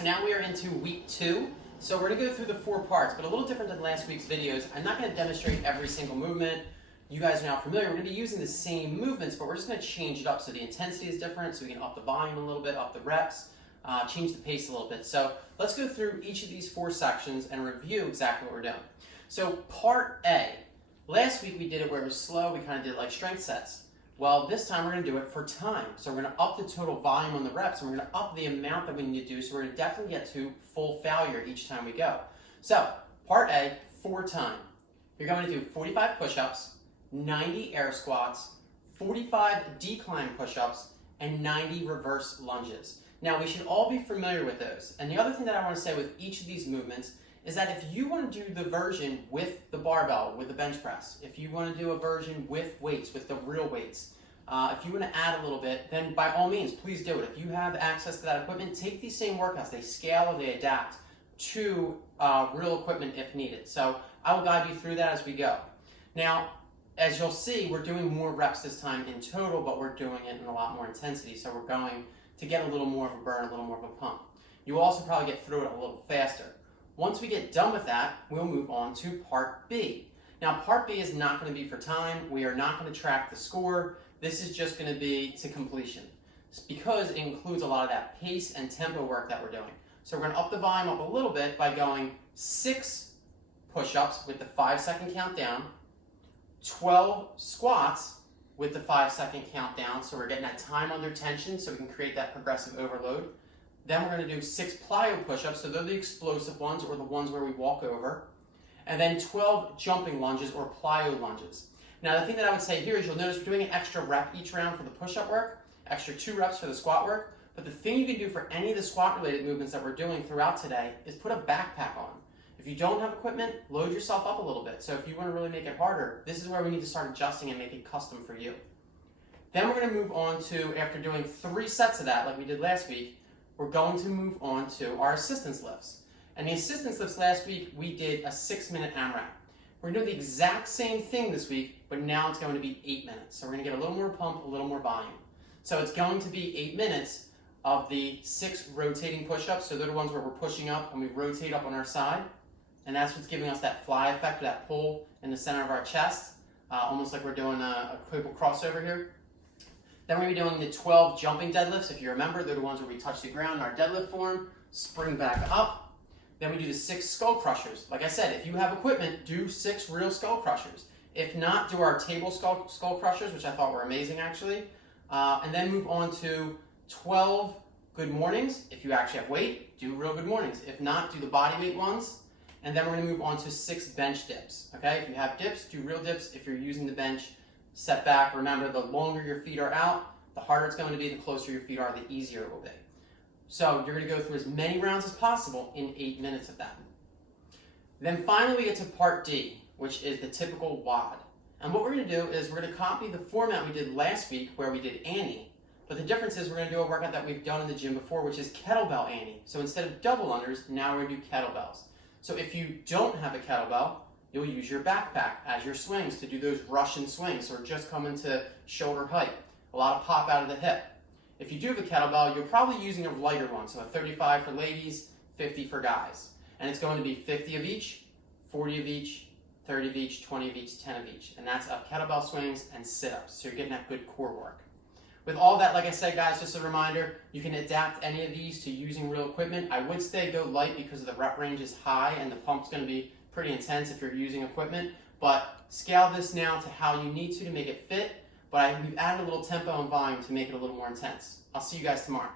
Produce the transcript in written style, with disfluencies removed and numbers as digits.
so now we are into week 2. So we're going to go through the 4 parts, but a little different than last week's videos. I'm not going to demonstrate every single movement. You guys are now familiar. We're going to be using the same movements, but we're just going to change it up so the intensity is different, so we can up the volume a little bit, up the reps, change the pace a little bit. So let's go through each of these 4 sections and review exactly what we're doing. So part A. Last week we did it where it was slow. We kind of did like strength sets. Well, this time we're going to do it for time. So we're going to up the total volume on the reps, and we're going to up the amount that we need to do, so we're going to definitely get to full failure each time we go. So, part A, for time. You're going to do 45 push-ups, 90 air squats, 45 decline push-ups, and 90 reverse lunges. Now, we should all be familiar with those. And the other thing that I want to say with each of these movements is that if you want to do the version with the barbell, with the bench press, if you want to do a version with weights, with the real weights, if you want to add a little bit, then by all means, please do it. If you have access to that equipment, take these same workouts. They scale or they adapt to real equipment if needed. So I will guide you through that as we go. Now, as you'll see, we're doing more reps this time in total, but we're doing it in a lot more intensity. So we're going to get a little more of a burn, a little more of a pump. You'll also probably get through it a little faster. Once we get done with that, we'll move on to part B. Now, part B is not going to be for time. We are not going to track the score. This is just going to be to completion. It's because it includes a lot of that pace and tempo work that we're doing. So we're going to up the volume up a little bit by going 6 push-ups with the 5-second countdown, 12 squats with the 5-second countdown, so we're getting that time under tension so we can create that progressive overload. Then we're going to do 6 plyo push-ups, so they're the explosive ones or the ones where we walk over. And then 12 jumping lunges or plyo lunges. Now the thing that I would say here is you'll notice we're doing an extra rep each round for the push-up work, extra 2 reps for the squat work. But the thing you can do for any of the squat-related movements that we're doing throughout today is put a backpack on. If you don't have equipment, load yourself up a little bit. So if you want to really make it harder, this is where we need to start adjusting and make it custom for you. Then we're going to move on to, after doing 3 sets of that like we did last week, we're going to move on to our assistance lifts. And the assistance lifts last week, we did a 6-minute AMRAP. We're going to do the exact same thing this week, but now it's going to be 8 minutes. So we're going to get a little more pump, a little more volume. So it's going to be 8 minutes of the 6 rotating push-ups. So they're the ones where we're pushing up and we rotate up on our side. And that's what's giving us that fly effect, that pull in the center of our chest, almost like we're doing a cable crossover here. Then we're going to be doing the 12 jumping deadlifts. If you remember, they're the ones where we touch the ground in our deadlift form, spring back up. Then we do the 6 skull crushers. Like I said, if you have equipment, do 6 real skull crushers. If not, do our table skull crushers, which I thought were amazing actually. And then move on to 12 good mornings. If you actually have weight, do real good mornings. If not, do the body weight ones. And then we're going to move on to 6 bench dips. Okay, if you have dips, do real dips. If you're using the bench, set back. Remember, the longer your feet are out, the harder it's going to be. The closer your feet are, the easier it will be. So you're going to go through as many rounds as possible in 8 minutes of that. Then finally we get to part D, which is the typical WOD. And what we're going to do is we're going to copy the format we did last week where we did Annie. But the difference is we're going to do a workout that we've done in the gym before, which is kettlebell Annie. So instead of double unders, now we're going to do kettlebells. So if you don't have a kettlebell, you'll use your backpack as your swings to do those Russian swings or just come into shoulder height. A lot of pop out of the hip. If you do have a kettlebell, you're probably using a lighter one. So a 35 for ladies, 50 for guys. And it's going to be 50 of each, 40 of each, 30 of each, 20 of each, 10 of each. And that's of kettlebell swings and sit-ups. So you're getting that good core work. With all that, like I said, guys, just a reminder, you can adapt any of these to using real equipment. I would say go light because the rep range is high and the pump's going to be pretty intense if you're using equipment. But scale this now to how you need to make it fit. But we've added a little tempo and volume to make it a little more intense. I'll see you guys tomorrow.